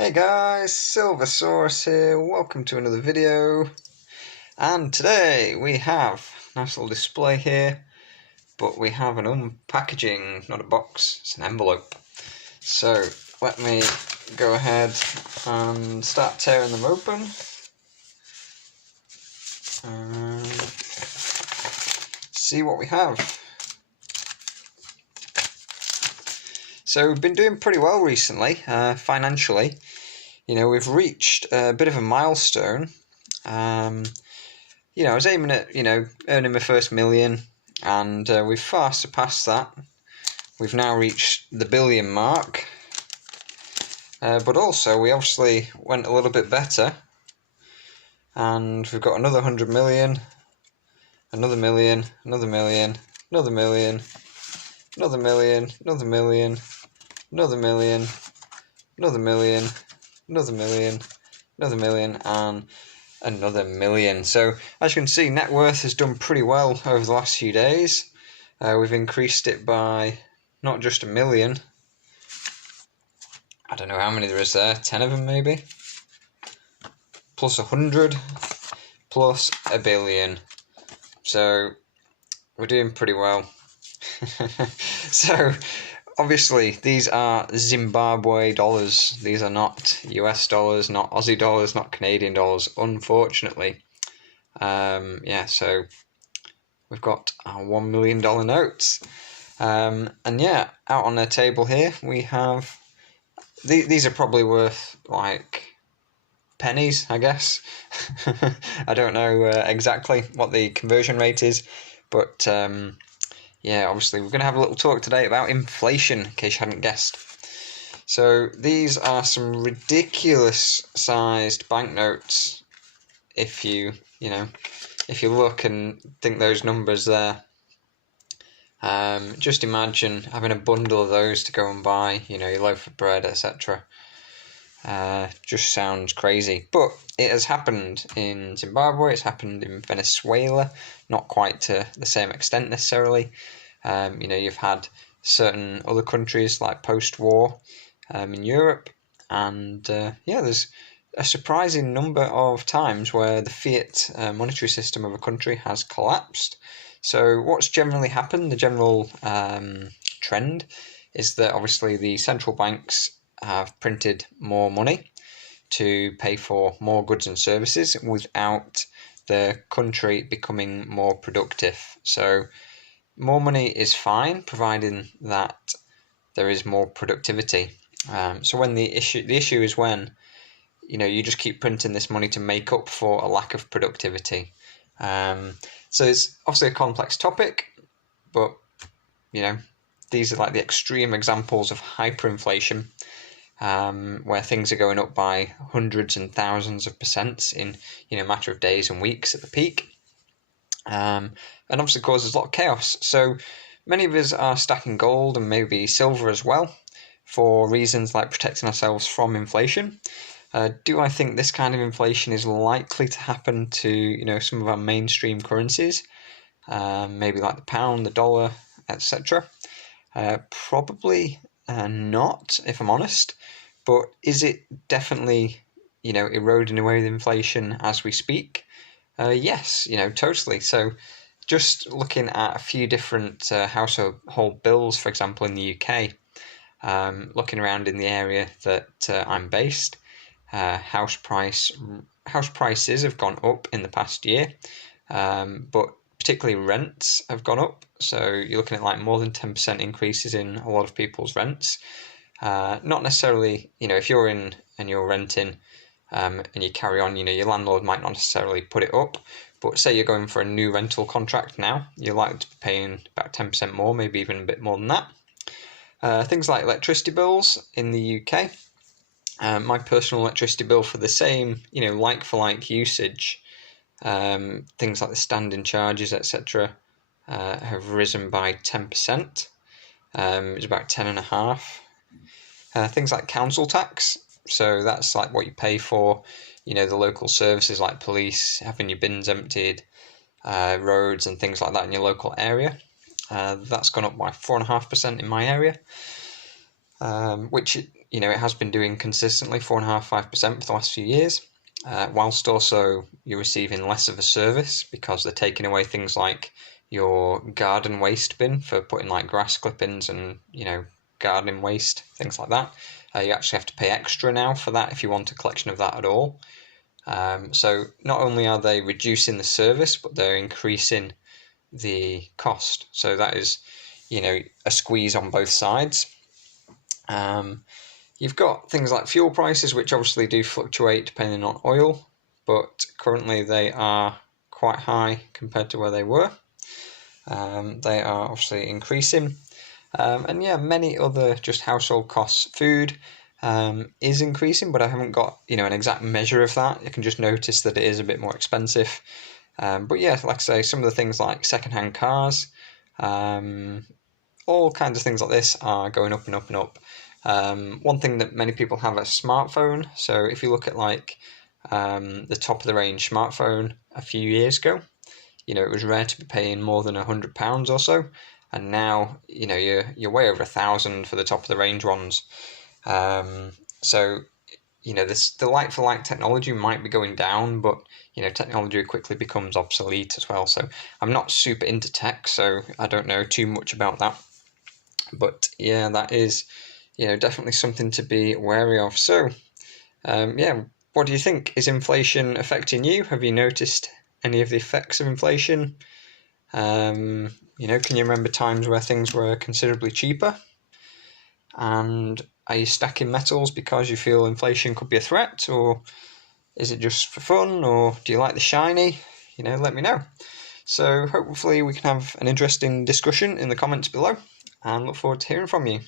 Hey guys, Silver here, welcome to another video. And today we have a nice little display here, but we have an unpackaging, not a box, it's an envelope. So let me go ahead and start tearing them open. And see what we have. So we've been doing pretty well recently, financially. You know, we've reached a bit of a milestone. I was aiming at, earning my first million, and we've far surpassed that. We've now reached the billion mark. But also, we obviously went a little bit better, and we've got another 100 million, another million, another million, another million, another million, another million, another million, another million, another million, another million, and another million. So as you can see, net worth has done pretty well over the last few days. We've increased it by not just a million. I don't know how many there is there, 10 of them maybe, plus 100, plus a billion. So we're doing pretty well. So obviously these are Zimbabwe dollars. These are not US dollars, not Aussie dollars, not Canadian dollars, unfortunately. So we've got our $1 million notes. And yeah, out on the table here we have, these are probably worth like pennies, I guess. I don't know exactly what the conversion rate is, but yeah, obviously we're going to have a little talk today about inflation, in case you hadn't guessed. So these are some ridiculous sized banknotes. If you look and think those numbers there, just imagine having a bundle of those to go and buy, your loaf of bread, etc. Just sounds crazy, but it has happened in Zimbabwe, it's happened in Venezuela, not quite to the same extent necessarily. You've had certain other countries like post-war in Europe, and there's a surprising number of times where the fiat monetary system of a country has collapsed. So what's generally happened, the general trend, is that obviously the central banks have printed more money to pay for more goods and services without the country becoming more productive. So more money is fine, providing that there is more productivity. So when the issue is when you just keep printing this money to make up for a lack of productivity. So it's obviously a complex topic, but these are like the extreme examples of hyperinflation, where things are going up by hundreds and thousands of percent in a matter of days and weeks at the peak, and obviously causes a lot of chaos. So many of us are stacking gold and maybe silver as well for reasons like protecting ourselves from inflation. Do I think this kind of inflation is likely to happen to some of our mainstream currencies, maybe like the pound, the dollar, etc.? Probably not, if I'm honest. But is it definitely eroding away with inflation as we speak? Yes, totally. So just looking at a few different household bills, for example, in the UK, looking around in the area that I'm based, house prices have gone up in the past year, but particularly rents have gone up. So you're looking at like more than 10% increases in a lot of people's rents. Not necessarily, if you're in and you're renting, and you carry on, your landlord might not necessarily put it up, but say you're going for a new rental contract now, you're likely to be paying about 10% more, maybe even a bit more than that. Things like electricity bills in the UK. My personal electricity bill for the same, like-for-like usage, things like the standing charges, etc., have risen by 10%. It's about 10.5%. Things like council tax, so that's like what you pay for, the local services like police, having your bins emptied, roads and things like that in your local area. That's gone up by 4.5% in my area, which you know, it has been doing consistently 4.5–5% for the last few years, whilst also you're receiving less of a service because they're taking away things like your garden waste bin for putting like grass clippings and, you know, gardening waste, things like that. You actually have to pay extra now for that if you want a collection of that at all. So not only are they reducing the service, but they're increasing the cost. So that is, you know, a squeeze on both sides. You've got things like fuel prices, which obviously do fluctuate depending on oil, but currently they are quite high compared to where they were. They are obviously increasing. And yeah, many other just household costs. Food is increasing, but I haven't got, you know, an exact measure of that. You can just notice that it is a bit more expensive. But yeah, like I say, some of the things like secondhand cars, all kinds of things like this are going up and up and up. One thing that many people have is a smartphone. So if you look at like the top of the range smartphone a few years ago, you know, it was rare to be paying more than £100 or so, and now, you know, you're way over 1,000 for the top of the range ones. So, you know, the like for like technology might be going down, but, you know, technology quickly becomes obsolete as well. So I'm not super into tech, so I don't know too much about that. But yeah, that is, you know, definitely something to be wary of. So, yeah, what do you think? Is inflation affecting you? Have you noticed any of the effects of inflation? You know, can you remember times where things were considerably cheaper? And are you stacking metals because you feel inflation could be a threat, or is it just for fun, or do you like the shiny? You know, let me know. So hopefully we can have an interesting discussion in the comments below, and look forward to hearing from you.